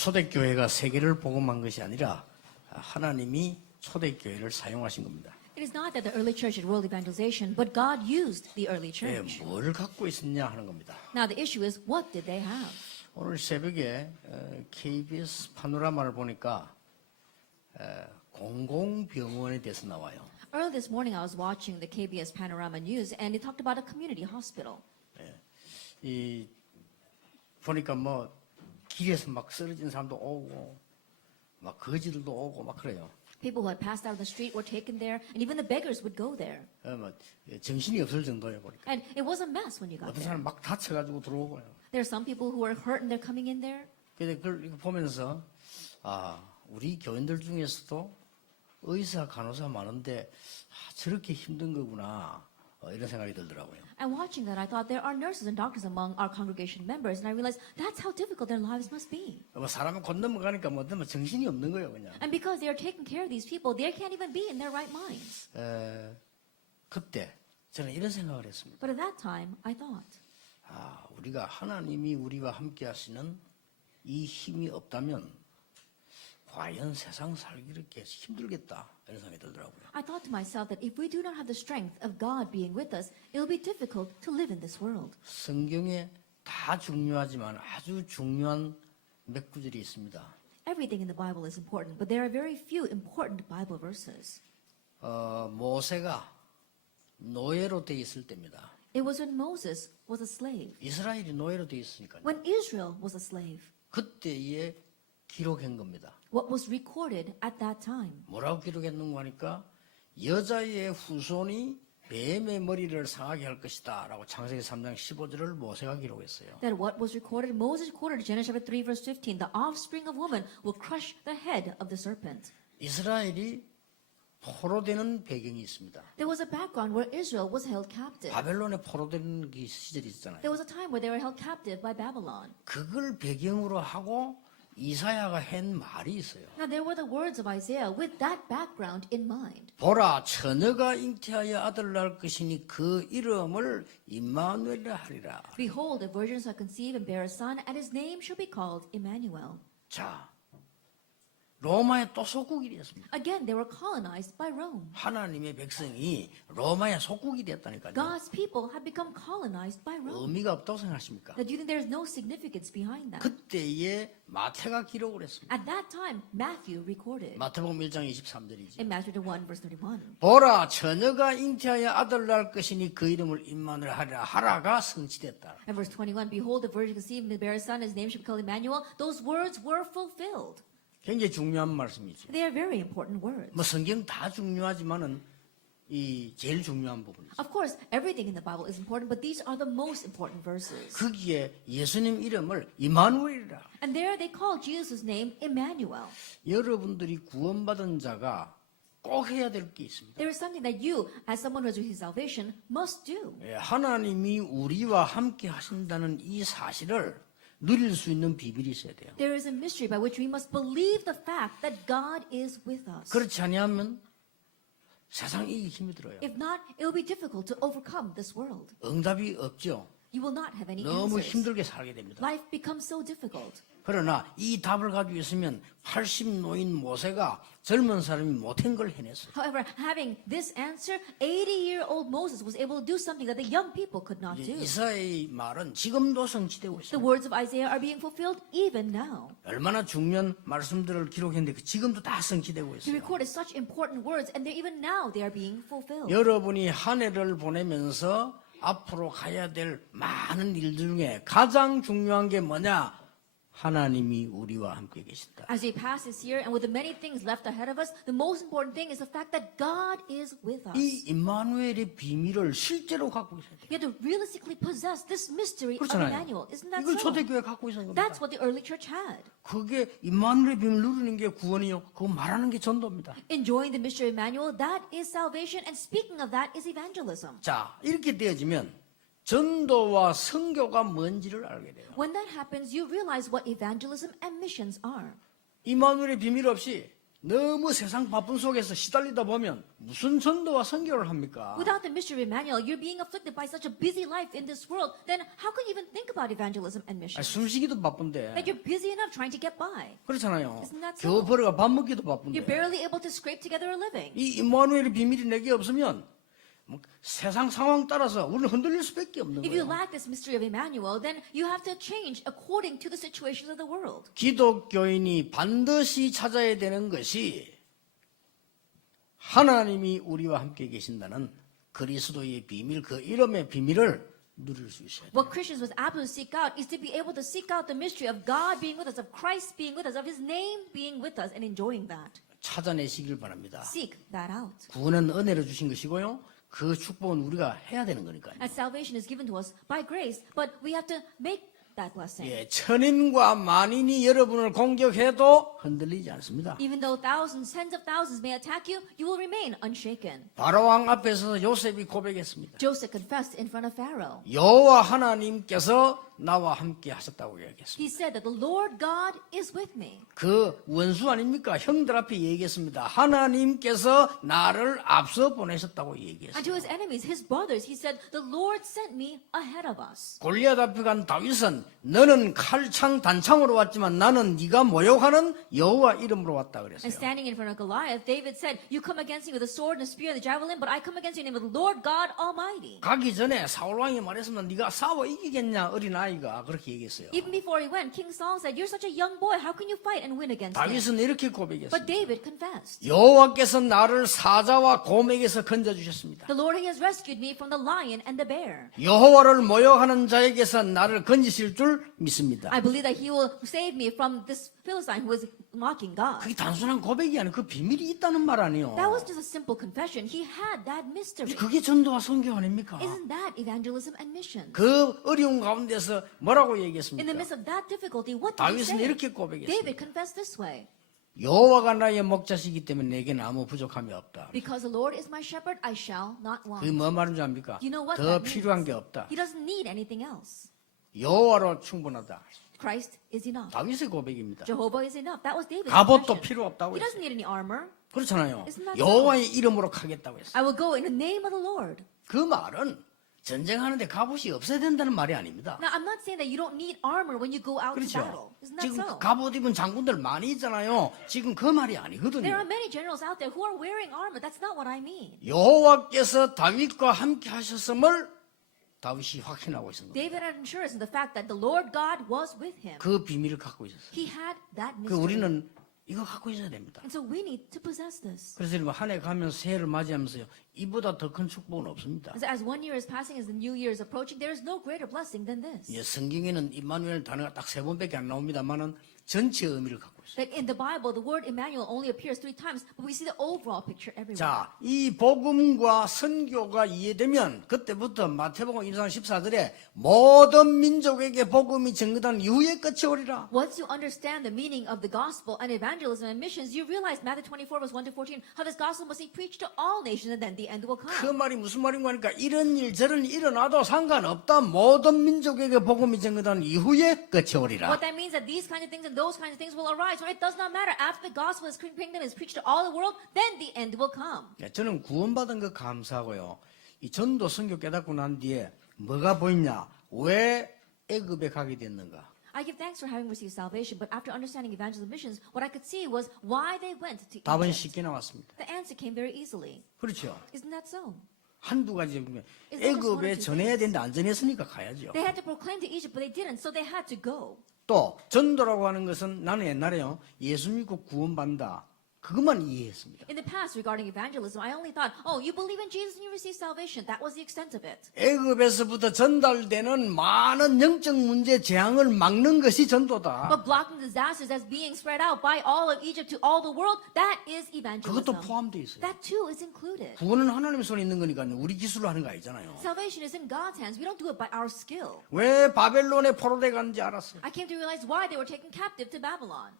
초대교회가 세계를 복음한 것이 아니라 하나님이 초대교회를 사용하신 겁니다. It is not that the early church did world evangelization, but God used the early church. 뭘 갖고 있었냐 하는 겁니다. Now the issue is, what did they have? 오늘 새벽에 KBS 파노라마를 보니까 공공병원에 대해서 나와요. Early this morning, I was watching the KBS Panorama News, and it talked about a community hospital. 이 보니까 뭐 길에서 막 쓰러진 사람도 오고 막 거지들도 오고 막 그래요. People who had passed out on the street were taken there, and even the beggars would go there. 뭐 정신이 없을 정도예요 보니까. And it was a mess when you got 어떤 there. 사람 막 다쳐가지고 들어오고요. There are some people who are hurt and they're coming in there. 근데 그걸 이거 보면서 우리 교인들 중에서도 의사 간호사 많은데 저렇게 힘든 거구나 이런 생각이 들더라고요. And watching that, I thought there are nurses and doctors among our congregation members, and I realized that's how difficult their lives must be. 뭐 사람은 곧 넘어가니까 뭐 정신이 없는 거예요 그냥. And because they are taking care of these people, they can't even be in their right minds. 그때 저는 이런 생각을 했습니다. But at that time, I thought, 우리가 하나님이 우리와 함께 하시는 이 힘이 없다면 과연 세상 살기 이렇게 힘들겠다 이런 생각이 들더라고요. I thought to myself that if we do not have the strength of God being with us, it will be difficult to live in this world. 성경에 다 중요하지만 아주 중요한 몇 구절이 있습니다. Everything in the Bible is important, but there are very few important Bible verses. 모세가 노예로 돼 있을 때입니다. It was when Moses was a slave, 이스라엘이 노예로 돼 있으니까요. when Israel was a slave. 그때에 기록한 겁니다. What was recorded at that time? 뭐라고 기록했는가 하니까 여자의 후손이 뱀의 머리를 상하게 할 것이다 라고 창세기 3장 15절을 모세가 기록했어요. That what was recorded, Moses recorded Genesis chapter 3 verse 15, the offspring of woman will crush the head of the serpent. 이스라엘이 포로되는 배경이 있습니다. There was a background where Israel was held captive. 바벨론에 포로되는 시절이 있잖아요. There was a time where they were held captive by Babylon. 그걸 배경으로 하고 이사야가 한 말이 있어요. Now there were the words of Isaiah with that background in mind. 보라, 처녀가 잉태하여 아들을 낳을 것이니 그 이름을 임마누엘이라 하리라. Behold, a virgin shall conceive and bear a son, and his name shall be called Emmanuel. 자, 로마의 또 속국이 됐습니다. Again, they were colonized by Rome. 하나님의 백성이 로마의 속국이 됐다니까요. God's people have become colonized by Rome. 의미가 없다고 생각하십니까? Now, do you think there's no significance behind that? 그때에 마태가 기록을 했습니다. At that time, Matthew recorded. 마태복음 1장 23절이죠. In Matthew 1, verse 31. 보라, 처녀가 잉태하여 아들을 낳을 것이니 그 이름을 임마누엘 하리라. 하라가 성취됐다. And verse 21, behold, the virgin conceived and bear a son, his name shall be called Emmanuel. Those words were fulfilled. 굉장히 중요한 말씀이죠. They are very important words. 뭐 성경 다 중요하지만은 이 제일 중요한 부분이죠. Of course, everything in the Bible is important, but these are the most important verses. 거기에 예수님 이름을 임마누엘이라. And there they call Jesus' name Emmanuel. 여러분들이 구원받은 자가 꼭 해야 될 게 있습니다. There is something that you, as someone who has received salvation, must do. 하나님이 우리와 함께 하신다는 이 사실을 누릴 수 있는 비밀이 있어야 돼요. There is a mystery by which we must believe the fact that God is with us. 그렇지 않으면 세상 이기기 힘들어요. If not, it will be difficult to overcome this world. 응답이 없죠. You will not have any 너무 answers. 힘들게 살게 됩니다. Life becomes so difficult. 그러나 이 답을 가지고 있으면 80노인 모세가 젊은 사람이 못한 걸 해냈어요. However, having this answer, 80-year-old Moses was able to do something that the young people could not do. 이사야의 말은 지금도 성취되고 The 있어요. words of Isaiah are being fulfilled even now. 얼마나 중요한 말씀들을 기록했는데 지금도 다 성취되고 He 있어요. recorded such important words, and even now they are being fulfilled. 여러분이 한 해를 보내면서 앞으로 가야 될 많은 일 중에 가장 중요한 게 뭐냐? 하나님이 우리와 함께 계신다. As we pass this year, and with the many things left ahead of us, the most important thing is the fact that God is with us. 이 임마누엘의 비밀을 실제로 갖고 있어야 돼요. We have to realistically possess this mystery of 그렇잖아요. Emmanuel. Isn't that 이걸 so? 초대교회 갖고 있었는 겁니다. That's what the early church had. 그게 임마누엘의 비밀 누리는 게 구원이요. 그거 말하는 게 전도입니다. Enjoying the mystery of Emmanuel, that is salvation, and speaking of that is evangelism. 자, 이렇게 되어지면 전도와 선교가 뭔지를 알게 돼요. When that happens, you realize what evangelism and missions are. 임마누엘의 비밀 없이 너무 세상 바쁜 속에서 시달리다 보면 무슨 전도와 선교를 합니까? Without the mystery of Emmanuel, you're being afflicted by such a busy life in this world. Then how can you even think about evangelism and mission? 숨쉬기도 바쁜데. That you're busy enough trying to get by. 그렇잖아요. Isn't that 겨우 so? 벌어가 밥 먹기도 You're 바쁜데. barely able to scrape together a living. 이 임마누엘의 비밀이 내게 없으면 뭐 세상 상황 따라서 우리는 흔들릴 수밖에 없는 If you 거예요. lack this mystery of Emmanuel, then you have to change according to the situations of the world. 기독교인이 반드시 찾아야 되는 것이 하나님이 우리와 함께 계신다는 그리스도의 비밀, 그 이름의 비밀을 누릴 수 있어야 돼요. What Christians must absolutely seek out is to be able to seek out the mystery of God being with us, of Christ being with us, of His name being with us, and enjoying that. 찾아내시길 바랍니다. Seek that out. 구원은 은혜로 주신 것이고요. 그 축복은 우리가 해야 되는 거니까요. And salvation is given to us by grace, but we have to make that blessing. 예, 천인과 만인이 여러분을 공격해도 흔들리지 않습니다. Even though thousands, tens of thousands may attack you, you will remain unshaken. 바로왕 앞에서 요셉이 고백했습니다. Joseph confessed in front of Pharaoh. 여호와 하나님께서 나와 함께 하셨다고 이야기했습니다. He said that the Lord God is with me. 그 원수 아닙니까? 형들 앞에 얘기했습니다. 하나님께서 나를 앞서 보내셨다고 And 얘기했습니다. to his enemies, his brothers, he said, the Lord sent me ahead of us. 골리앗 앞에 간 다윗은 너는 칼창 단창으로 왔지만 나는 네가 모욕하는 여호와 이름으로 왔다 And 그랬어요. standing in front of Goliath, David said, you come against me with a sword and a spear and a javelin, but I come against you in the name of the Lord God Almighty. 가기 전에 사울 왕이 말했으면 네가 싸워 이기겠냐 어린아이가 그렇게 얘기했어요. Even before he went, King Saul said, you're such a young boy, how can you fight and win against him? 다윗은 이렇게 But 고백했습니다. David confessed, 여호와께서 나를 사자와 곰에게서 건져주셨습니다. the Lord, he has rescued me from the lion and the bear. 여호와를 모욕하는 자에게서 나를 건지실 줄 믿습니다. I believe that he will save me from this Philistine who was mocking God. 그게 단순한 고백이 아니고 그 비밀이 있다는 말 아니에요. That was just a simple confession. He had that mystery. 그게 전도와 선교 아닙니까? Isn't that evangelism and mission? 그 어려운 가운데서 뭐라고 In the 얘기했습니까? midst of that difficulty, what did he 다윗은 say? 이렇게 고백했습니다. David confessed this way. 여호와가 나의 목자시기 때문에 내게는 아무 부족함이 없다. Because the Lord is my shepherd, I shall not want. 그게 뭐 말인지 압니까? You know what 더 that means? 필요한 게 없다. He doesn't need anything else. 여호와로 충분하다. Christ is enough. 다윗의 고백입니다. Jehovah is enough. That was David's 갑옷도 confession. 필요 없다고 He 했어요. doesn't need any armor. 그렇잖아요. Isn't that so? 여호와의 이름으로 가겠다고 했어요. I will go in the name of the Lord. 그 말은 전쟁하는데 갑옷이 없어야 된다는 말이 아닙니다. Now, I'm not saying that you don't need armor when you go out to 그렇죠. battle. Isn't that 지금 so? 갑옷 입은 장군들 많이 있잖아요. 지금 그 말이 There 아니거든요. are many generals out there who are wearing armor. That's not what I mean. 여호와께서 다윗과 함께 하셨음을 다윗이 확인하고 있었는 거예요. David had assurance in the fact that the Lord God was with him. 그 비밀을 갖고 있었어요. He had that 그 mystery. 우리는 이거 갖고 있어야 됩니다. And so we need to possess this. 그래서 여러분 한 해 가면서 새해를 맞이하면서요. 이보다 더 큰 축복은 없습니다. And so as 1 year is passing, as the new year is approaching, there is no greater blessing than this. 예, 성경에는 임마누엘 단어가 딱 3번밖에 안 나옵니다만은 전체 의미를 갖고 있어요. That in the Bible, the word Emmanuel only appears 3 times, but we see the overall picture everywhere. 자, 이 복음과 선교가 이해되면 그때부터 마태복음 1장 14절에 모든 민족에게 복음이 전거된 이후에 끝이 오리라. Once you understand the meaning of the gospel and evangelism and missions, you realize Matthew 24 verse 1 to 14, how this gospel must be preached to all nations and then the end will 그 come. 말이 무슨 말인가 하니까 이런 일 저런 일 일어나도 상관없다. 모든 민족에게 복음이 전거된 이후에 끝이 오리라. What that means that these kinds of things and those kinds of things will arise. When it does not matter. After the gospel is kingdom is preached to all the world, then the end will come. 예, 저는 구원받은 거 감사하고요. 이 전도 선교 깨닫고 난 뒤에 뭐가 보이냐? 왜 애굽에 가게 됐는가? I give thanks for having received salvation, but after understanding evangelism missions, what I could see was why they went to 답은 Egypt. 쉽게 나왔습니다. The answer came very easily. 그렇죠. Isn't that so? 한두 가지 보면 Is there just one or 애굽에 two 전해야 things? 되는데 안 전했으니까 가야죠. They had to proclaim to Egypt, but they didn't, so they had to go. 또 전도라고 하는 것은 나는 옛날에요. 예수 믿고 구원받는다. 그것만 이해했습니다. In the past, regarding evangelism, I only thought, oh, you believe in Jesus and you receive salvation. That was the extent of it. 애굽에서부터 전달되는 많은 영적 문제 재앙을 막는 것이 전도다. But blocking disasters as being spread out by all of Egypt to all the world, that is 그것도 evangelism. 포함되어 있어요. That too is included. 구원은 하나님 손에 있는 거니까요. 우리 기술로 하는 거 아니잖아요. Salvation is in God's hands. We don't do it by our skill. 왜 바벨론에 포로돼 갔는지 알았어요. I came to realize why they were taken captive to Babylon.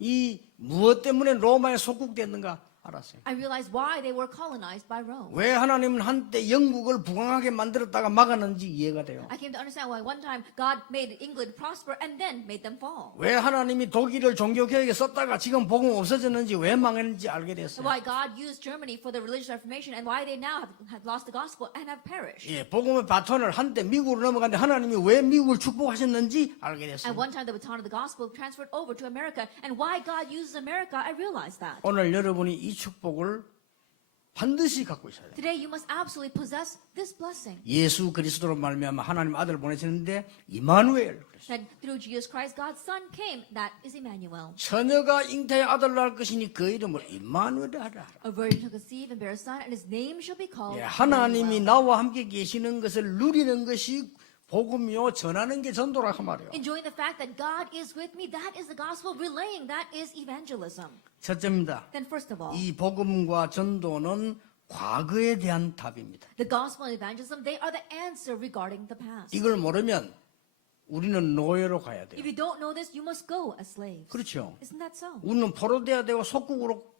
이 무엇 때문에 로마에 속국됐는가 알았어요. I realized why they were colonized by Rome. 왜 하나님은 한때 영국을 부강하게 만들었다가 막았는지 이해가 돼요. I came to understand why one time God made England prosper and then made them fall. 왜 하나님이 독일을 종교개혁에 썼다가 지금 복음 없어졌는지 왜 망했는지 알게 And 됐어요. why God used Germany for the religious reformation and why they now have lost the gospel and have perished. 예, 복음의 바톤을 한때 미국으로 넘어갔는데 하나님이 왜 미국을 축복하셨는지 알게 됐어요. At one time, the baton of the gospel transferred over to America, and why God uses America, I realized that. 오늘 여러분이 이 축복을 반드시 갖고 있어야 돼요. Today, you must absolutely possess this blessing. 예수 그리스도로 말미암아 하나님 아들을 보내셨는데 이마누엘 그랬어요. That through Jesus Christ, God's Son came. That is Emmanuel. 처녀가 잉태의 아들을 낳을 것이니 그 이름을 이마누엘이라 하라. A virgin shall conceive and bear a son, and his name shall be called 예, 하나님이 Emmanuel. 나와 함께 계시는 것을 누리는 것이 복음이요 전하는 게 전도라 그 말이에요. Enjoying the fact that God is with me, that is the gospel. Relaying that is evangelism. 첫째입니다. Then first of all, 이 복음과 전도는 과거에 대한 답입니다. the gospel and evangelism, they are the answer regarding the past. 이걸 모르면 우리는 노예로 가야 돼요. If you don't know this, you must go as slaves. 그렇죠. Isn't that so? 우리는 포로돼야 되고 속국으로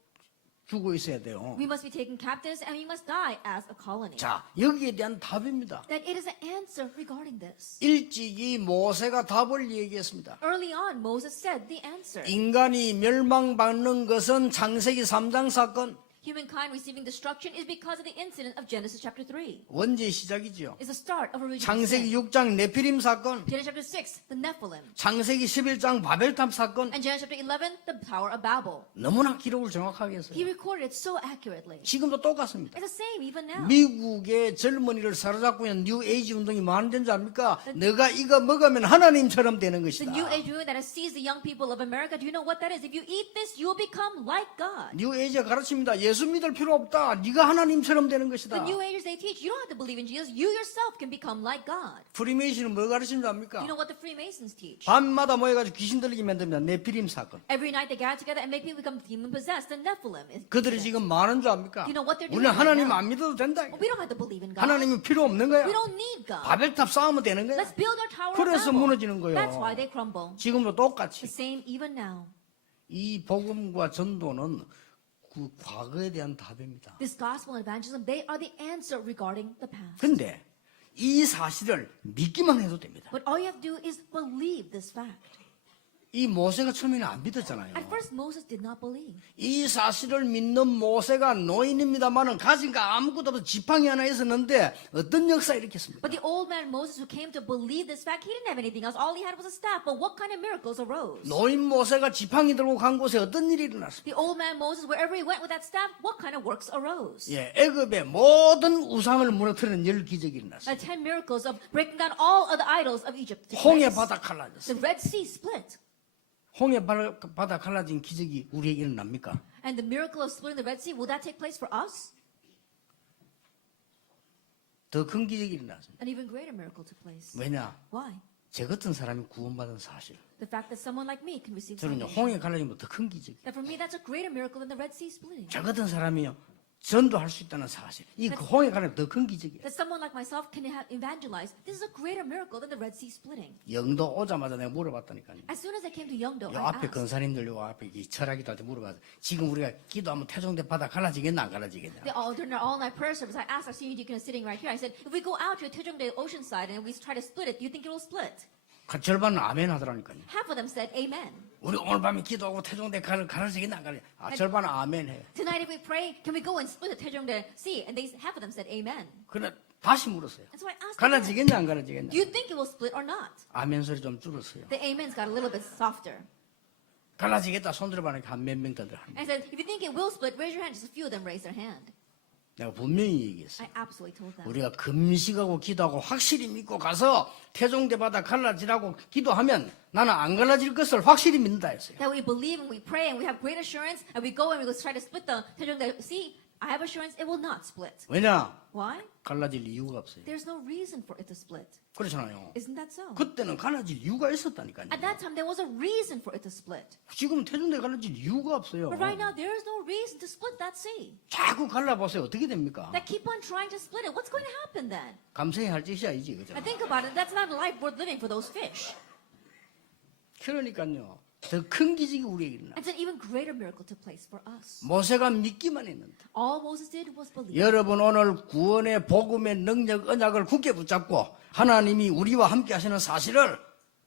죽어 있어야 돼요. We must be taken captives and we must die as a colony. 자, 여기에 대한 답입니다. That it is an answer regarding this. 일찍이 모세가 답을 얘기했습니다. Early on, Moses said the answer. 인간이 멸망받는 것은 창세기 3장 사건, Humankind receiving destruction is because of the incident of Genesis chapter 3. 원죄의 시작이지요. It's the start of original 창세기 sin. 6장 네피림 사건, Genesis chapter 6, the Nephilim. 창세기 11장 바벨탑 사건, And Genesis chapter 11, the Tower of Babel. 너무나 기록을 정확하게 했어요. He recorded it so accurately. 지금도 똑같습니다. It's the same even now. 미국의 젊은이를 사로잡고 있는 뉴 에이지 운동이 뭐 하는 줄 압니까? 너가 이거 먹으면 하나님처럼 되는 The 것이다. New Age movement that has seized the young people of America, do you know what that is? If you eat this, you'll become like God. 뉴 에이지가 가르칩니다. 예수 믿을 필요 없다. 네가 하나님처럼 되는 것이다. The New Agers, they teach, you don't have to believe in Jesus. You yourself can become like God. 프리메이슨은 뭐 가르치는 줄 압니까? You know what the Freemasons teach? 밤마다 모여가지고 귀신 들리게 만듭니다. 네피림 사건. Every night they gather together and make people become demon-possessed. The Nephilim. 그들이 지금 뭐 하는 줄 압니까? You know what they're doing 우리는 right 하나님 now? 안 믿어도 된다. We don't have to believe in God. 하나님이 필요 없는 거야. We don't need God. 바벨탑 쌓으면 되는 거야. Let's build our tower of 그래서 Babel. 무너지는 거예요. That's why they crumble. 지금도 똑같이 The same even now. 이 복음과 전도는 그 과거에 대한 답입니다. This gospel and evangelism, they are the answer regarding the past. 근데 이 사실을 믿기만 해도 됩니다. But all you have to do is believe this fact. 이 모세가 처음에는 안 믿었잖아요. At first, Moses did not believe. 이 사실을 믿는 모세가 노인입니다만은 가진 거 아무것도 없어 지팡이 하나 있었는데 어떤 역사 일으켰습니까? But the old man Moses who came to believe this fact, he didn't have anything else. All he had was a staff. But what kind of miracles arose? 노인 모세가 지팡이 들고 간 곳에 어떤 일이 일어났습니까? The old man Moses, wherever he went with that staff, what kind of works arose? 예, 애굽의 모든 우상을 무너뜨리는 열 기적이 일어났어요. The 10 miracles of breaking down all of the idols of Egypt. took 홍해 place. 바다 갈라졌어요. The Red Sea split. 홍해 바다 갈라진 기적이 우리에게 일어납니까? And the miracle of splitting the Red Sea, will that take place for us? 더 큰 기적이 일어났습니다. An even greater miracle took place. 왜냐? Why? 저 같은 사람이 구원받은 사실. The fact that someone like me can receive 저는요, salvation. 홍해 갈라진 것더 큰 기적이에요. That for me, that's a greater miracle than the Red Sea splitting. 저 같은 사람이요, 전도할 수 있다는 사실. 이 홍해 갈라진 더 큰 기적이에요. That someone like myself can evangelize. This is a greater miracle than the Red Sea splitting. 영도 오자마자 내가 물어봤다니까요. As soon as I came to Yeongdo, 요 I 앞에 asked, 권사님들 요 앞에 이 철학이들한테 물어봐서 지금 우리가 기도하면 태종대 바다 갈라지겠나 안 갈라지겠냐? during our all-night prayer service, I asked our senior deacon sitting right here, I said, if we go out to Taejongdae ocean side and we try to split it, do you think it will split? 절반은 아멘 하더라니까요. Half of them said, amen. 우리 오늘 밤에 기도하고 태종대 갈라지겠나 안 갈라지겠냐? 절반은 아멘 해요. Tonight if we pray, can we go and split the Taejongdae Sea? And half of them said, amen. 그래 다시 물었어요. And so I asked them, 갈라지겠냐 안 갈라지겠냐? do you think it will split or not? 아멘 소리 좀 줄었어요. The amens got a little bit softer. 갈라지겠다 손 들어봐니까 한 몇 명 더들 합니다. I said, if you think it will split, raise your hand. Just a few of them raised their hand. 내가 분명히 얘기했어요. I absolutely told them. 우리가 금식하고 기도하고 확실히 믿고 가서 태종대 바다 갈라지라고 기도하면 나는 안 갈라질 것을 확실히 믿는다 했어요. That we believe and we pray and we have great assurance and we go and we go try to split the Taejongdae Sea. I have assurance it will not split. 왜냐? Why? 갈라질 이유가 없어요. There's no reason for it to split. 그렇잖아요. Isn't that so? 그때는 갈라질 이유가 있었다니까요. At that time, there was a reason for it to split. 지금 태종대 갈라질 이유가 없어요. But right now, there is no reason to split that sea. 자꾸 갈라보세요. 어떻게 됩니까? That keep on trying to split it. What's going to happen then? 감사해야 할 짓이 아니지. 그죠? I think about it. That's not a life worth living for those fish. 그러니까요. 더 큰 기적이 우리에게 일어나. And an even greater miracle took place for us. 모세가 믿기만 했는데. All Moses did was believe. 여러분 오늘 구원의 복음의 능력 언약을 굳게 붙잡고 하나님이 우리와 함께 하시는 사실을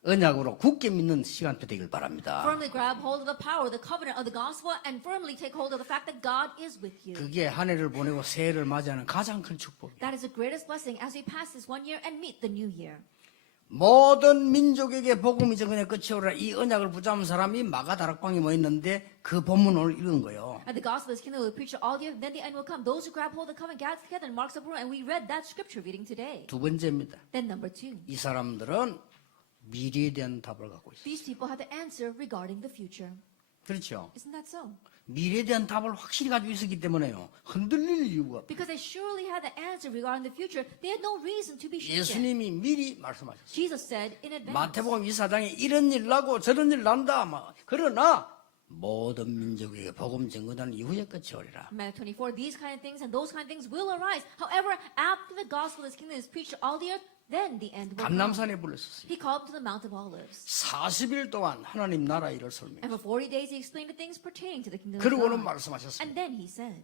언약으로 굳게 믿는 시간표 되길 바랍니다. Firmly grab hold of the power, the covenant of the gospel, and firmly take hold of the fact that God is with you. 그게 한 해를 보내고 새해를 맞이하는 가장 큰 축복이에요. That is the greatest blessing as we pass this one year and meet the new year. 모든 민족에게 복음이 전에 끝이 오라 이 언약을 붙잡은 사람이 마가다락방에 뭐 있는데 그 본문을 읽은 거예요. And the gospel is kindled will preach to all the earth, then the end will come. Those who grab hold of the covenant gather together and marks the room, and we read that scripture reading today. 두 번째입니다. Then number 2. 이 사람들은 미래에 대한 답을 갖고 있어요. These people have the answer regarding the future. 그렇죠. Isn't that so? 미래에 대한 답을 확실히 가지고 있었기 때문에요. 흔들릴 이유가 없어요. Because they surely had the answer regarding the future, they had no reason to be shaken. 예수님이 미리 말씀하셨어요. Jesus said in advance. 마태복음 24장에 이런 일 나고 저런 일 난다. 그러나 모든 민족에게 복음 전거된 이후에 끝이 오리라. Matthew 24, these kind of things and those kind of things will arise. However, after the gospel of his kingdom is preached to all the earth, then the end will come. 감람산에 불렀었어요. He called to the Mount of Olives. 40일 동안 하나님 나라 일을 설명해요. And for 40 days he explained the things pertaining to the kingdom of 그러고는 God. 말씀하셨습니다. And then he said,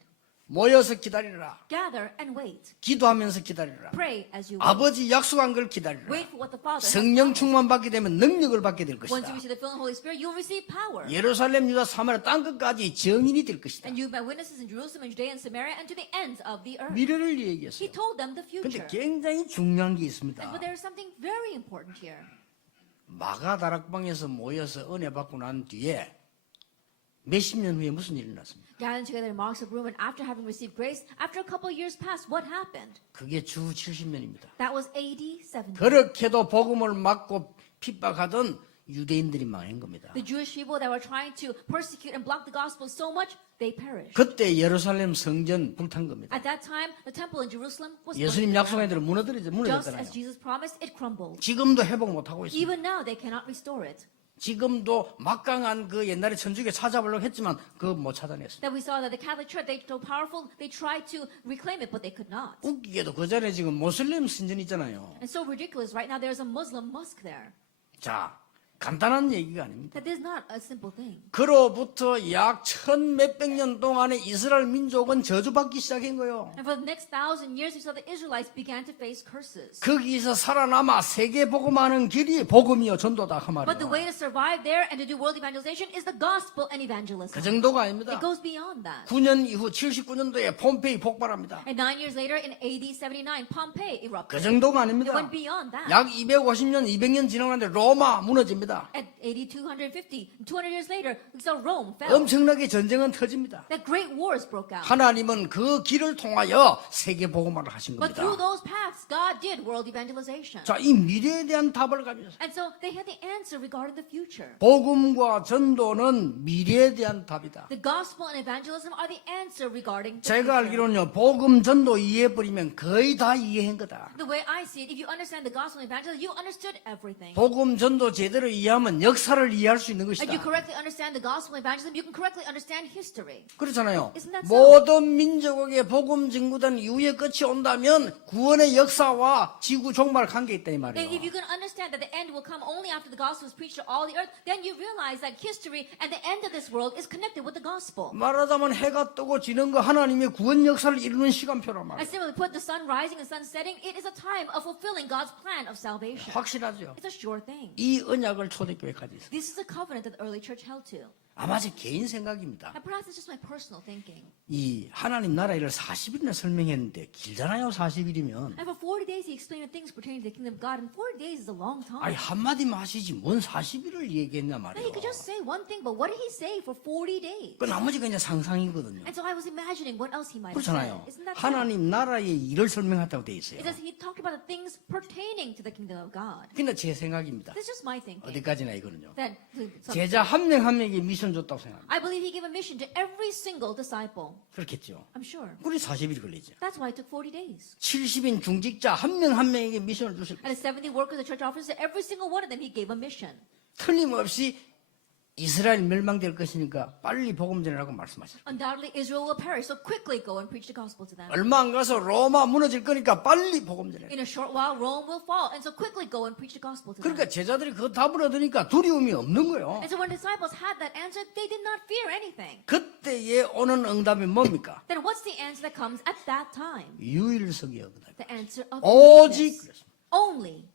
모여서 기다리라. gather and wait. 기도하면서 기다리라. Pray as you wait. 아버지 약속한 걸 기다리라. Wait for what the Father has 성령 promised. 충만 받게 되면 능력을 받게 될 Once you 것이다. receive the filling of the Holy Spirit, you will receive power. 예루살렘, 유다, 사마리아 땅 끝까지 증인이 될 것이다. And you be witnesses in Jerusalem and Judea and Samaria and to the ends of the earth. 미래를 He 얘기했어요. told them the 근데 future. 굉장히 중요한 게 And 있습니다. but there is something very important here. 마가다락방에서 모여서 은혜 받고 난 뒤에 몇십 년 후에 무슨 일이 났습니까? Gathering together in marks of room, and after having received grace, after a couple of years passed, what happened? 그게 주 70년입니다. That was AD 70. 그렇게도 복음을 막고 핍박하던 유대인들이 망한 겁니다. The Jewish people that were trying to persecute and block the gospel so much, they perished. 그때 예루살렘 성전 불탄 겁니다. At that time, the temple in Jerusalem was 예수님 burned 약속한 down. 대로 Just 무너졌잖아요. as Jesus promised, it crumbled. 지금도 회복 못하고 있습니다. Even now, they cannot restore it. 지금도 막강한 그 옛날에 천주교 찾아보려고 했지만 그거 못 찾아냈어요. That we saw that the Catholic Church, they so powerful, they tried to reclaim it, but they could not. 웃기게도 그 전에 지금 모슬림 신전 있잖아요. And so ridiculous, right now there's a Muslim mosque there. 자, 간단한 얘기가 아닙니다. That is not a simple thing. 그로부터 약 1000몇백 년 동안에 이스라엘 민족은 저주받기 시작한 거예요. And for the next 1,000 years, we saw the Israelites began to face curses. 거기서 살아남아 세계 복음하는 길이 복음이요 전도다 그 But the way 말이에요. to survive there and to do world evangelization is the gospel and evangelism. 그 정도가 아닙니다. It goes beyond that. 9년 이후 79년도에 폼페이 폭발합니다. And 9 years later, in AD 79, Pompeii 그 erupted. 정도가 It 아닙니다. went beyond that. 약 250년, 200년 지나가는데 로마 무너집니다. At AD 250, 200 years later, we saw Rome fell. 엄청나게 전쟁은 터집니다. That great wars broke out. 하나님은 그 길을 통하여 세계 복음화를 하신 But 겁니다. through those paths, God did world evangelization. 자, 이 미래에 대한 답을 가지고 있어요. And so they had the answer regarding the future. 복음과 전도는 미래에 대한 답이다. The gospel and evangelism are the answer regarding the 제가 future. 알기로는요, 복음 전도 이해해버리면 거의 다 이해한 거다. The way I see it, if you understand the gospel and evangelism, you understood everything. 복음 전도 제대로 이해하면 역사를 이해할 수 있는 And you 것이다. correctly understand the gospel and evangelism, you can correctly understand history. 그렇잖아요. Isn't that so? 모든 민족에게 복음 증거된 이후에 끝이 온다면 구원의 역사와 지구 종말 관계 있다 이 And if 말이에요. you can understand that the end will come only after the gospel is preached to all the earth, then you realize that history and the end of this world is connected with the gospel. 말하자면 해가 뜨고 지는 거 하나님의 구원 역사를 이루는 시간표란 And 말이에요. simply put, the sun rising and sun setting, it is a time of fulfilling God's plan of salvation. 확실하죠. It's a sure thing. 이 언약을 초대교회까지 있어요. This is a covenant that the early church held to. 아마 제 개인 생각입니다. And perhaps it's just my personal thinking. 이 하나님 나라 일을 40일이나 설명했는데 길잖아요. 40일이면. And for 40 days he explained the things pertaining to the kingdom of God, and 40 days is a long time. 아니 한마디만 하시지 뭔 40일을 얘기했냐 And 말이에요. he could just say one thing, but what did he say for 40 days? 그 나머지 그냥 상상이거든요. And so I was imagining what else he might have said. 그렇잖아요. Isn't that so? 하나님 나라의 일을 설명했다고 돼 있어요. It says he talked about the things pertaining to the kingdom of God. 근데 제 생각입니다. This is just my thinking. 어디까지나 이거는요. That 제자 한 명 한 명에게 미션 줬다고 생각합니다. I believe he gave a mission to every single disciple. 그렇겠죠. I'm sure. 그리 40일이 걸리죠. That's why it took 40 days. 70인 중직자 한 명 한 명에게 미션을 주실 And the 70 workers, the church officers, every single one of them, he gave a mission. 틀림없이 이스라엘 멸망될 것이니까 빨리 복음 전하라고 말씀하셨어요. Undoubtedly, Israel will perish, so quickly go and preach the gospel to them. 얼마 안 가서 로마 무너질 거니까 빨리 복음 전해. In a short while, Rome will fall, and so quickly go and preach the gospel to them. 그러니까 제자들이 그 답을 얻으니까 두려움이 없는 거예요. And so when disciples had that answer, they did not fear anything. 그때에 오는 응답이 뭡니까? Then what's the answer that comes at that time? 유일성의 응답. The answer of 오직 uniqueness. Only.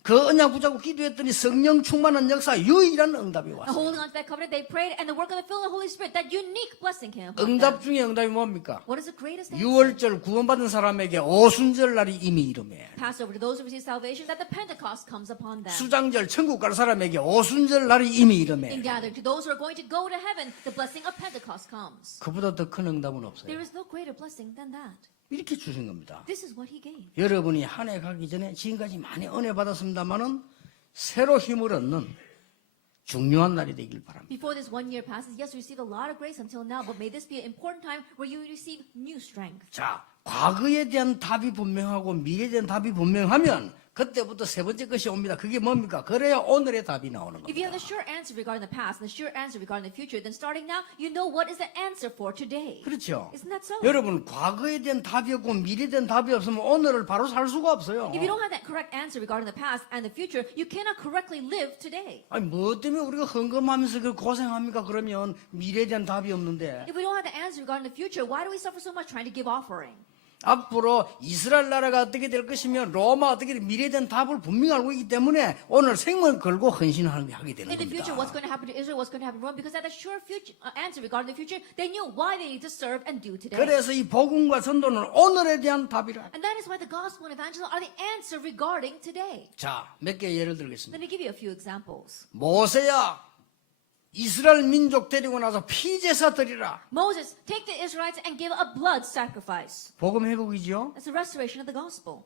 그 언약 붙잡고 기도했더니 성령 충만한 역사 유일한 응답이 And 왔어요. holding on to that covenant, they prayed, and the work of the filling of the Holy Spirit, that unique blessing came upon 응답 them. 중에 응답이 뭡니까? What is the greatest answer? 6월절 구원받은 사람에게 오순절 날이 이미 이름에 Passover to those who receive salvation, that the Pentecost comes upon them. 수장절 천국 갈 사람에게 오순절 날이 이미 이름에 In gathering to those who are going to go to heaven, the blessing of Pentecost comes. 그보다 더 큰 응답은 없어요. There is no greater blessing than that. 이렇게 주신 겁니다. This is what he gave. 여러분이 한 해 가기 전에 지금까지 많이 은혜 받았습니다만은 새로 힘을 얻는 중요한 날이 되길 바랍니다. Before this 1 year passes, yes, we received a lot of grace until now, but may this be an important time where you receive new strength. 자, 과거에 대한 답이 분명하고 미래에 대한 답이 분명하면 그때부터 세 번째 것이 옵니다. 그게 뭡니까? 그래야 오늘의 답이 나오는 If you have 겁니다. the sure answer regarding the past and the sure answer regarding the future, then starting now, you know what is the answer for today. 그렇죠? Isn't that so? 여러분, 과거에 대한 답이 없고 미래에 대한 답이 없으면 오늘을 바로 살 수가 없어요. If you don't have that correct answer regarding the past and the future, you cannot correctly live today. 아니, 뭐 때문에 우리가 헌금하면서 그 고생합니까? 그러면 미래에 대한 답이 없는데. If we don't have the answer regarding the future, why do we suffer so much trying to give offering? 앞으로 이스라엘 나라가 어떻게 될 것이며 로마 어떻게 될 미래에 대한 답을 분명히 알고 있기 때문에 오늘 생명을 걸고 헌신하게 되는 In the future, what's going 겁니다. to happen to Israel, what's going to happen to Rome, because they had a sure future, answer regarding the future, they knew why they need to serve and do today. 그래서 이 복음과 전도는 오늘에 대한 답이라. And that is why the gospel and evangelism are the answer regarding today. 자, 몇 개 예를 들겠습니다. Let me give you a few examples. 모세야 이스라엘 민족 데리고 나서 피제사 드리라. Moses, take the Israelites and give a blood sacrifice. 복음 회복이죠. That's the restoration of the gospel.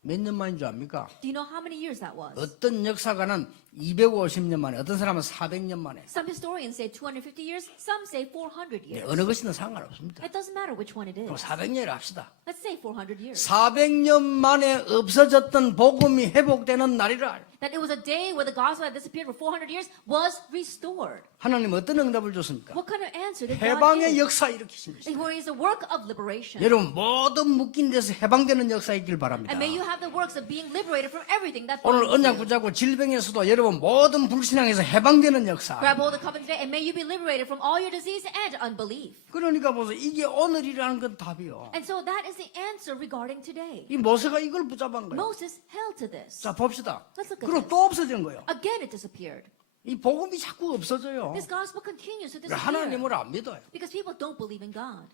몇 년 만인 줄 압니까? Do you know how many years that was? 어떤 역사가는 250년 만에, 어떤 사람은 400년 만에. Some historians say 250 years, some say 400 네, years. 어느 것이든 상관없습니다. It doesn't matter which one it 그럼 is. 400년을 합시다. Let's say 400 years. 400년 만에 없어졌던 복음이 회복되는 날이라. That it was a day where the gospel had disappeared for 400 years was restored. 하나님 어떤 응답을 줬습니까? What kind of answer did God 해방의 give? 역사 일으키신 것입니다. It was a work of liberation. 여러분 모든 묶인 데서 해방되는 역사 있길 바랍니다. And may you have the works of being liberated from everything that 오늘 binds 언약 you. 붙잡고 질병에서도 여러분 모든 불신앙에서 해방되는 역사. Grab hold of the covenant today, and may you be liberated from all your disease and unbelief. 그러니까 보세요. 이게 오늘이라는 건 답이요. And so that is the answer regarding today. 이 모세가 이걸 붙잡은 거예요. Moses held to this. 자 봅시다. Let's look at 그리고 this. 또 없어진 거예요. Again, it disappeared. 이 복음이 자꾸 없어져요. This gospel continues to disappear 하나님을 안 믿어요. because people don't believe in God.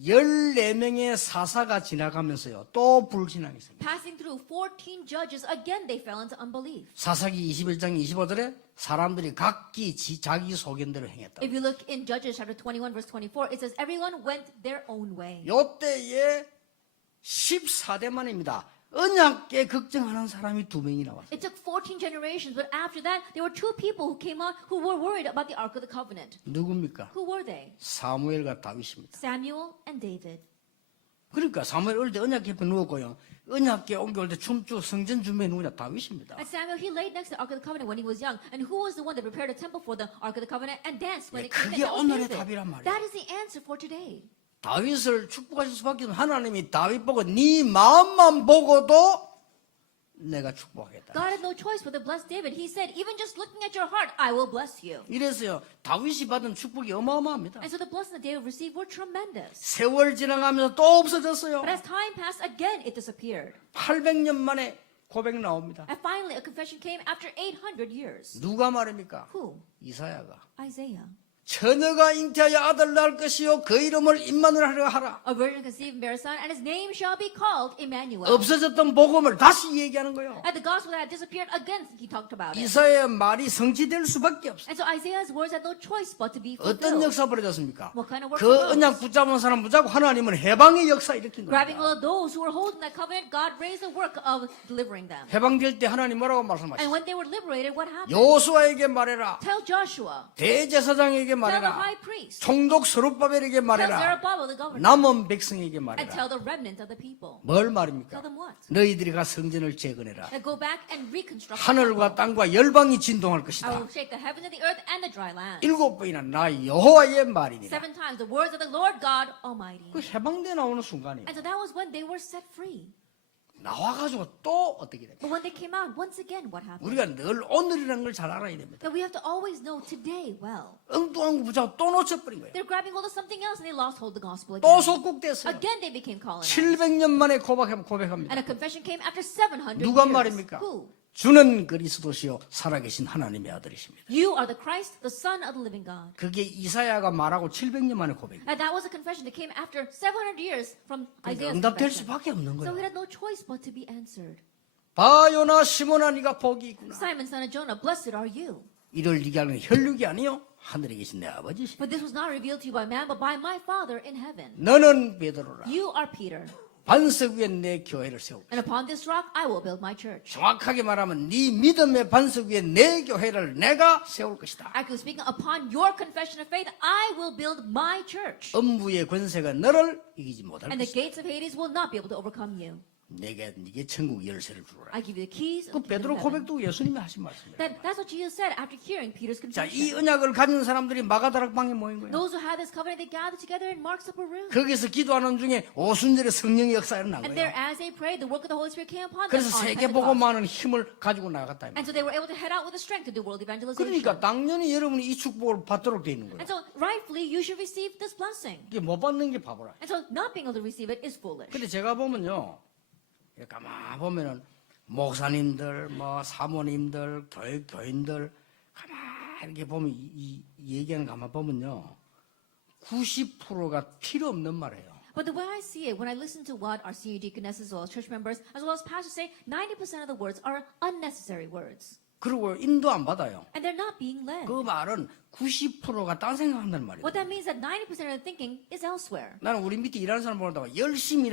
14명의 사사가 지나가면서요. 또 불신앙이 생겨요. Passing through 14 judges, again they fell into unbelief. 사사기 21장 25절에 사람들이 각기 자기 소견대로 행했다. If you look in Judges chapter 21, verse 24, it says, everyone went their own way. 요때에 14대 만입니다. 언약계 걱정하는 사람이 2명이 나왔어요. It took 14 generations, but after that, there were 2 people who came on who were worried about the Ark of the Covenant. 누굽니까? Who were they? 사무엘과 다윗입니다. Samuel and David. 그러니까 사무엘 올 때 언약 옆에 누웠고요. 언약계 옮겨올 때 춤추 성전 준비해 누구냐? 다윗입니다. And Samuel, he laid next to the Ark of the Covenant when he was young. And who was the one that prepared a temple for the Ark of the Covenant and danced when it came in? 그게 That was 오늘의 David. 답이란 말이에요. That is the answer for today. 다윗을 축복하실 수밖에 없는 하나님이 다윗 보고 네 마음만 보고도 내가 축복하겠다. God had no choice but to bless David. He said, even just looking at your heart, I will bless you. 이래서요. 다윗이 받은 축복이 어마어마합니다. And so the blessings that David received were tremendous. 세월 지나가면서 또 없어졌어요. But as time passed, again it disappeared. 800년 만에 고백 나옵니다. And finally, a confession came after 800 years. 누가 말입니까? Who? 이사야가. Isaiah. 처녀가 잉태하여 아들 낳을 것이요 그 이름을 임마누엘 하라. A virgin conceived and bear a son, and his name shall be called Emmanuel. 없어졌던 복음을 다시 얘기하는 거예요. And the gospel that had disappeared, again he talked about it. 이사야의 말이 성취될 수밖에 없어요. And so Isaiah's words had no choice but to be 어떤 fulfilled. 역사 벌어졌습니까? What kind of work 그 arose? 언약 붙잡은 사람 붙잡고 하나님은 해방의 역사 일으킨 Grabbing 겁니다. hold of those who were holding that covenant, God raised the work of delivering them. 해방될 때 하나님 뭐라고 And 말씀하셨어요? when they were liberated, what happened? 여호수아에게 말해라. Tell Joshua, 대제사장에게 Tell the 말해라. high priest. 총독 스룹바벨에게 Tell 말해라. Zerubbabel the governor. 남은 백성에게 And 말해라. tell the remnant of the people. 뭘 Tell 말입니까? them what? 너희들이 가 성전을 재건해라. That go back and reconstruct the 하늘과 temple. 땅과 열방이 진동할 I 것이다. will shake the heavens and the earth and the dry land. 7번이나 나 여호와의 말이니라. 7 times the words of the Lord God Almighty. 그 해방돼 나오는 순간이에요. And so that was when they were set free. 나와가지고 또 어떻게 됩니까? But when they came out, once again, what happened? 우리가 늘 오늘이라는 걸 잘 알아야 됩니다. That we have to always know today well. 엉뚱한 거 붙잡고 또 놓쳐버린 거예요. They're grabbing hold of something else and they lost hold of the gospel 또 again. 속국됐어요. Again, they became colonized. 700년 만에 고백합니다. And a confession came after 700 누가 years. 말입니까? Who? 주는 그리스도시요 살아계신 하나님의 아들이십니다. You are the Christ, the Son of the living God. 그게 이사야가 말하고 700년 만에 고백입니다. And that was a confession that came after 700 years from 그러니까 Isaiah's 응답될 confession. 수밖에 없는 So he 거예요. had no choice but to be answered. 바요나 시몬아 네가 복이 있구나. Simon, son of Jonah, blessed are you. 이를 네가 하는 혈육이 아니요 하늘에 계신 내 아버지시. For this was not revealed to you by man, but by my Father in heaven. 너는 베드로라. You are Peter. 반석 위에 내 교회를 세우고. And upon this rock I will build my church. 정확하게 말하면 네 믿음의 반석 위에 내 교회를 내가 세울 것이다. Actually speaking, upon your confession of faith, I will build my church. 음부의 권세가 너를 이기지 못할 And the 것이다. gates of Hades will not be able to overcome you. 내게 네게 천국 열쇠를 주라. I give you the keys 그 of the 베드로 kingdom of heaven. 고백도 예수님이 하신 말씀이에요. That's what Jesus said after hearing Peter's 자, 이 confession. 언약을 가진 사람들이 마가다락방에 모인 거예요. Those who had this covenant, they gathered together in Mark's upper room. 거기서 기도하는 중에 오순절에 성령의 역사가 일어난 And there, 거예요. as they prayed, the work of the Holy Spirit came upon them 그래서 on 세계 Pentecost. 복음하는 힘을 가지고 나갔다. And so they were able to head out with the strength to do world evangelization. 그러니까 당연히 여러분이 이 축복을 받도록 돼 있는 거예요. And so rightfully, you should receive this blessing. 이게 못 받는 게 바보라. And so not being able to receive it is foolish. 근데 제가 보면요, 가만 보면은 목사님들, 뭐 사모님들, 교인들 가만 이렇게 보면 이 얘기하는 가만 보면요, 90%가 필요 없는 말이에요. But the way I see it, when I listen to what our senior deaconesses as well as church members, as well as pastors say, 90% of the words are unnecessary words. 그리고 인도 안 받아요. And they're not being led. 그 말은 90%가 딴 생각한다는 말이에요. What that means is that 90% of the thinking is elsewhere. 나는 우리 밑에 일하는 사람 보다가 열심히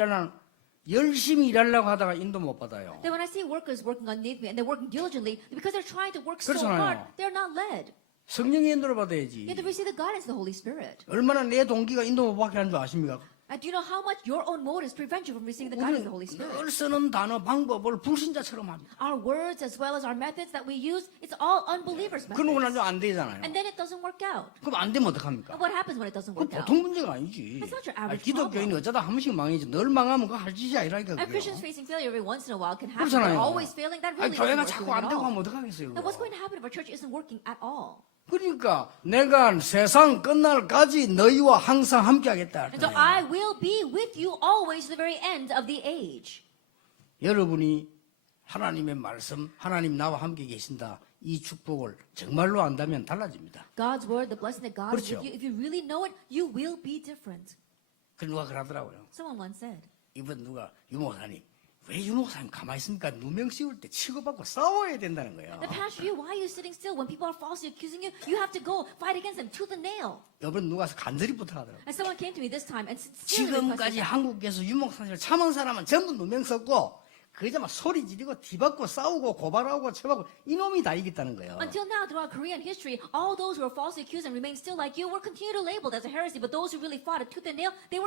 일하려고 하다가 인도 못 받아요. Then when I see workers working underneath me and they're working diligently, because they're trying to work so 그렇잖아요. hard, they're not led. 성령의 인도를 You 받아야지. have to receive the guidance of the Holy Spirit. 얼마나 내 동기가 인도 못 받게 하는 줄 아십니까? And do you know how much your own motives prevent you from receiving the guidance of the Holy 우리는 Spirit? 늘 쓰는 단어, 방법을 불신자처럼 합니다. Our words as well as our methods that we use, it's all unbelievers' 그러고 methods. 나서 안 되잖아요. And then it doesn't work out. 그럼 안 되면 어떡합니까? And what happens when it doesn't 그 work out? 보통 문제가 아니지. That's not your average 기독교인이 어쩌다 한 번씩 망해지. 늘 망하면 그거 할 짓이 아니라니까. And 그게요. Christians facing failure every once in a while can happen. 그렇잖아요. They're always failing. That really 교회가 doesn't 자꾸 안 work 되고 at all. 하면 어떡하겠어요. And what's 그거. going to happen if our church isn't working at all? 그러니까 내가 세상 끝날까지 너희와 항상 함께하겠다. And so I will be with you always to the very end of the age. 여러분이 하나님의 말씀, 하나님 나와 함께 계신다. 이 축복을 정말로 안다면 달라집니다. God's word, the blessing that God is 그렇죠. with you, if you really know it, you will be different. 그 누가 그러더라고요. Someone once said, 이번 누가 유목사님 왜 유목사님 가만히 있습니까? 누명 씌울 때 치고받고 싸워야 된다는 거예요. the pastor, you, why are you sitting still when people are falsely accusing you? You have to go fight against them tooth and nail. 이번 누가 간절히 부탁하더라고요. And someone came to me this time and sincerely 지금까지 requested that. 한국에서 유목사님을 참은 사람은 전부 누명 썼고 그저 막 소리 지르고 뒤받고 싸우고 고발하고 쳐받고 이놈이 다 이겼다는 거예요. Until now, throughout Korean history, all those who were falsely accused and remained still like you were continued labeled as a heresy. But those who really fought a tooth and nail, they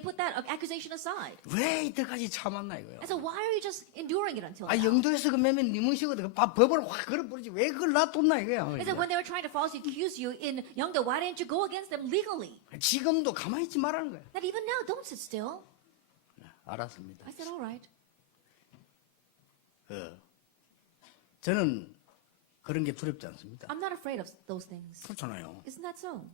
put that accusation aside. 왜 이때까지 참았나 이거예요. And so why are you just enduring it until 아 now? 영도에서 그 매면 니문식거든 법을 확 걸어버리지 왜 그걸 놔뒀나 이거예요. Is that when they were trying to falsely accuse you in Yeongdo, why didn't you go against them legally? 지금도 가만히 있지 말라는 거예요. That even now, don't sit still. 알았습니다. I said, all right. 저는 그런 게 두렵지 않습니다. I'm not afraid of those things. 그렇잖아요. Isn't that so?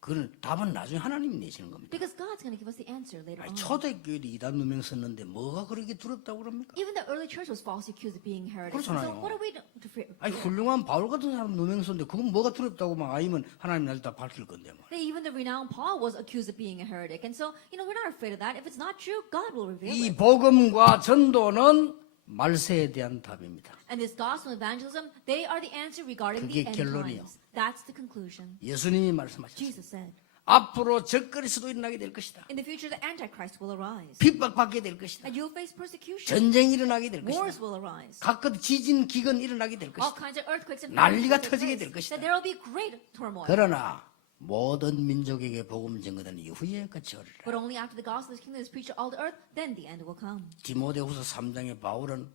그건 답은 나중에 하나님이 내시는 겁니다. Because God's going to give us the answer later 아니, on. 초대교회도 이단 누명 썼는데 뭐가 그렇게 두렵다고 그럽니까? Even the early church was falsely accused of being heretics. So 그렇잖아요. what are we to fear? 아니 훌륭한 바울 같은 사람 누명 썼는데 그건 뭐가 두렵다고 막 아니면 하나님 날 다 밝힐 건데 뭐. Even the renowned Paul was accused of being a heretic. And so, we're not afraid of that. If it's not true, God will reveal 이 it. 복음과 전도는 말세에 대한 답입니다. And this gospel evangelism, they are the answer regarding 그게 the end 결론이요. times. That's the conclusion. 예수님이 말씀하셨어요. Jesus said, 앞으로 적그리스도 일어나게 될 것이다. In the future, the Antichrist will arise. 핍박받게 될 것이다. And you'll face persecution. 전쟁이 일어나게 될 Wars 것이다. will arise. 각급 지진, 기근 일어나게 될 All 것이다. kinds of earthquakes and 난리가 famines will 터지게 take 될 place. 것이다. That there will be great turmoil. 그러나 모든 민족에게 복음 전거된 이후에 끝이 오리라. But only after the gospel of the kingdom is preached to all the earth, then the end will come. 디모데후서 3장의 바울은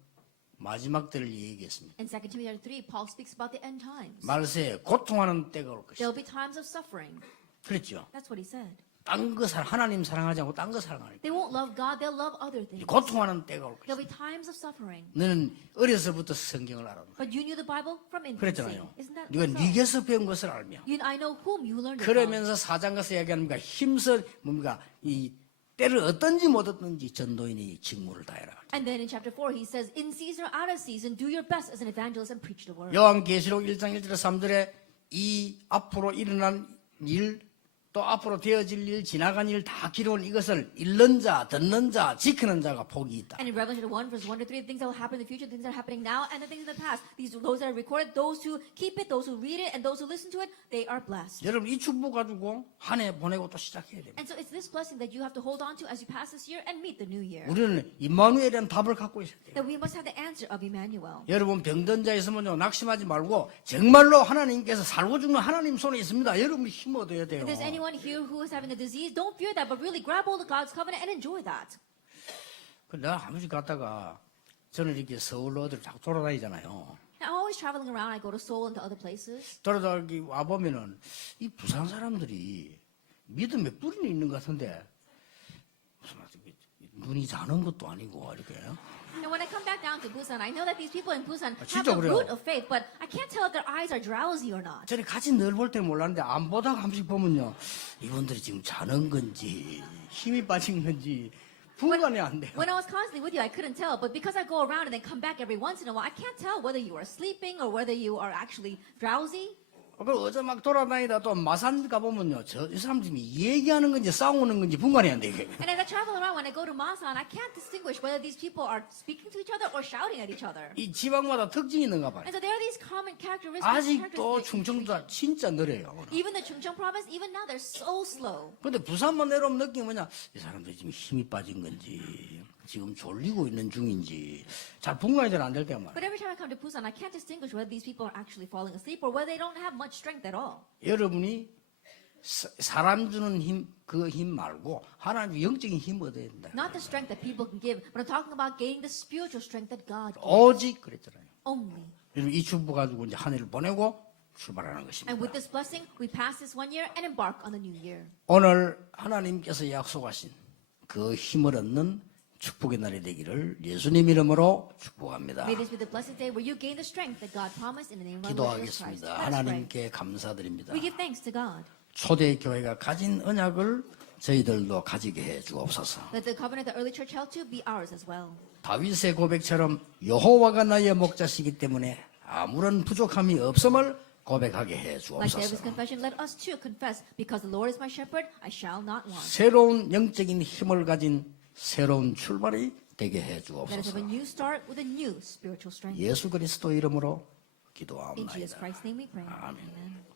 마지막 때를 얘기했습니다. In 2 Timothy 3, Paul speaks about the end times. 말세에 고통하는 때가 올 것이다. There will be times of suffering. 그랬죠. That's what he said. 딴 거 하나님 사랑하지 않고 딴 거 사랑하니까. They won't love God, they'll love other things. 고통하는 때가 올 There'll 것이다. be times of suffering. 너는 어려서부터 성경을 알아. But you knew the Bible from infancy. 그랬잖아요. Isn't that 네가 so? 네게서 배운 것을 알며. I know whom you learned it from. 그러면서 사장 가서 얘기하는가 힘써 뭡니까 이 때를 얻든지 못 얻든지 전도인이 직무를 다해라. And then in chapter 4, he says, in season or out of season, do your best as an evangelist and preach the word. 요한계시록 1장 1절에 3절에 이 앞으로 일어난 일 또 앞으로 되어질 일 지나간 일 다 기록은 이것을 읽는 자 듣는 자 지키는 자가 복이 있다. And in Revelation 1, verse 1 to 3, the things that will happen in the future, the things that are happening now, and the things in the past. Those that are recorded, those who keep it, those who read it, and those who listen to it, they are blessed. 여러분 이 축복 가지고 한 해 보내고 또 시작해야 됩니다. And so it's this blessing that you have to hold on to as you pass this year and meet the new year. 우리는 임마누엘에 대한 답을 갖고 있어야 돼요. That we must have the answer of Emmanuel. 여러분 병든 자 있으면요 낙심하지 말고 정말로 하나님께서 살고 죽는 하나님 손에 있습니다. 여러분이 힘 얻어야 돼요. If there's anyone here who is having a disease, don't fear that, but really grab hold of God's covenant and enjoy that. 내가 한 번씩 갔다가 저는 이렇게 서울로 어디를 자꾸 돌아다니잖아요. Now, I'm always traveling around. I go to Seoul and to other places. 돌아다니 와보면은 이 부산 사람들이 믿음에 뿌리는 있는 것 같은데 무슨 말이지 눈이 자는 것도 아니고 이렇게 And when I come back down to Busan, I know that these people in Busan have 진짜 the 그래요. root of faith, but I can't tell if their eyes are drowsy or not. 저는 같이 늘 볼 때 몰랐는데 안 보다가 한 번씩 보면요 이분들이 지금 자는 건지 힘이 빠진 건지 분간이 안 돼요. When I was constantly with you, I couldn't tell, but because I go around and then come back every once in a while, I can't tell whether you are sleeping or whether you are actually drowsy. 그 어제 막 돌아다니다 또 마산 가보면요 이 사람들이 얘기하는 건지 싸우는 건지 분간이 안 돼. 이게. And as I travel around, when I go to Masan, I can't distinguish whether these people are speaking to each other or shouting at each other. 이 지방마다 특징이 있는가 봐요. And so there are these common characteristics. 아직도 충청도 진짜 느려요. Even the Chungcheong province, even now, they're so slow. 근데 부산만 내려오면 느낌이 뭐냐 이 사람들이 지금 힘이 빠진 건지 지금 졸리고 있는 중인지 잘 분간이 잘 안 될 때가 많아요. But every time I come to Busan, I can't distinguish whether these people are actually falling asleep or whether they don't have much strength at all. 여러분이 사람 주는 힘 그 힘 말고 하나님 영적인 힘 얻어야 된다. Not the strength that people can give, but I'm talking about gaining the spiritual strength that God gives. 오직 그랬잖아요. Only. 여러분 이 축복 가지고 이제 한 해를 보내고 출발하는 것입니다. And with this blessing, we pass this one year and embark on the new year. 오늘 하나님께서 약속하신 그 힘을 얻는 축복의 날이 되기를 예수님 이름으로 축복합니다. May this be the blessed day where you gain the strength that God promised in the name of our Lord Jesus Christ. 기도하겠습니다. Let's pray. 하나님께 감사드립니다. We give thanks to God 초대교회가 가진 언약을 저희들도 가지게 해 주옵소서. that the covenant the early church held to be ours as well. 다윗의 고백처럼 여호와가 나의 목자시기 때문에 아무런 부족함이 없음을 고백하게 해 Like David's 주옵소서. confession, let us too confess, because the Lord is my shepherd, I shall not want. 새로운 영적인 힘을 가진 새로운 출발이 되게 해 Let us have 주옵소서. a new start with a new spiritual strength. 예수 그리스도 이름으로 In Jesus 기도하옵나이다. Christ's name we pray. 아멘. Amen.